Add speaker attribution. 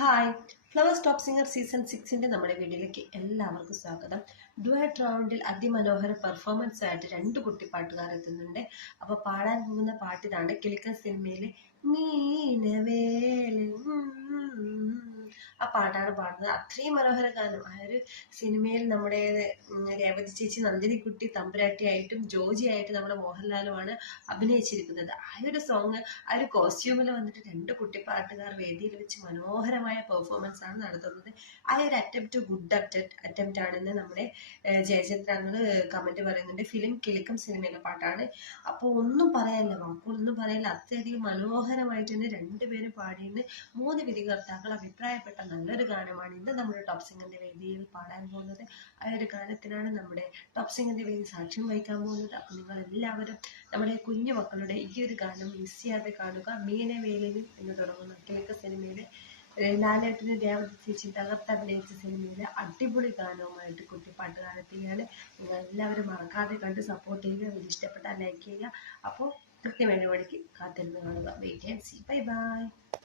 Speaker 1: Hi flowers top singer season സിക്സിന്റെ നമ്മുടെ വീഡിയോയിലേക്ക് എല്ലാവർക്കും സ്വാഗതം. ഡുവറ്റ് റൗണ്ടിൽ അതിമനോഹര പെർഫോമൻസ് ആയിട്ട് രണ്ട് കുട്ടി കുട്ടിപ്പാട്ടുകാർ എത്തുന്നുണ്ട്. അപ്പോൾ പാടാൻ പോകുന്ന പാട്ട് ഇതാണ് കിളിക്കൻ സിനിമയിലെ മീനവേല പാട്ടാണ് പാടുന്നത്. അത്രയും മനോഹര ഗാനം. ആ ഒരു സിനിമയിൽ നമ്മുടെ രേവതി ചേച്ചി നന്ദിനിക്കുട്ടി തമ്പുരാട്ടിയായിട്ടും ജോജി ആയിട്ട് നമ്മുടെ മോഹൻലാലുമാണ് അഭിനയിച്ചിരിക്കുന്നത്. ആ ഒരു സോങ് ആ ഒരു കോസ്റ്റ്യൂമിൽ വന്നിട്ട് രണ്ട് കുട്ടിപ്പാട്ടുകാർ വേദിയിൽ വെച്ച് മനോഹരമായ പെർഫോമൻസ് ആണ് നടത്തുന്നത്. ആ ഒരു അറ്റംപ്റ്റ് ഗുഡ് അറ്റംപ്റ്റ് ആണെന്ന് നമ്മുടെ ജയചന്ദ്രാങ്ങൾ കമന്റ് പറയുന്നുണ്ട്. ഫിലിം കിളിക്കം സിനിമയിലെ പാട്ടാണ്. അപ്പോൾ ഒന്നും പറയാനില്ല വാക്കുകളൊന്നും പറയാനില്ല അത്രയധികം മനോഹരമായിട്ട് തന്നെ രണ്ടുപേരും പാടിയെന്ന് മൂന്ന് വിധികർത്താക്കൾ അഭിപ്രായപ്പെട്ട നല്ലൊരു ഗാനമാണ് ഇന്ന് നമ്മൾ ടോപ് സിംഗറിന്റെ വേദിയിൽ പാടാൻ പോകുന്നത്. ആ ഒരു ഗാനത്തിനാണ് നമ്മുടെ ടോപ് സിംഗറിന്റെ വേദി സാക്ഷ്യം വഹിക്കാൻ പോകുന്നത്. അപ്പം നിങ്ങൾ എല്ലാവരും നമ്മുടെ കുഞ്ഞു മക്കളുടെ ഈ ഒരു ഗാനം മിസ് ചെയ്യാതെ കാണുക. മീനെ വേലിന് എന്ന് തുടങ്ങുന്ന കിഴക്ക് സിനിമയിലെ ലാലേട്ടന് രേവതി ചേച്ചി തകർത്തഭിനയിച്ച സിനിമയിലെ അടിപൊളി ഗാനവുമായിട്ട് കുട്ടി പാട്ടുകാരെത്തുകയാണ് നിങ്ങൾ എല്ലാവരും മറക്കാതെ കണ്ട് സപ്പോർട്ട് ചെയ്യുക. ഇഷ്ടപ്പെട്ടാൽ ലൈക്ക് ചെയ്യുക. അപ്പോൾ കൃത്യം ഏഴ് കാത്തിരുന്ന് കാണുക. Wait and see bye bye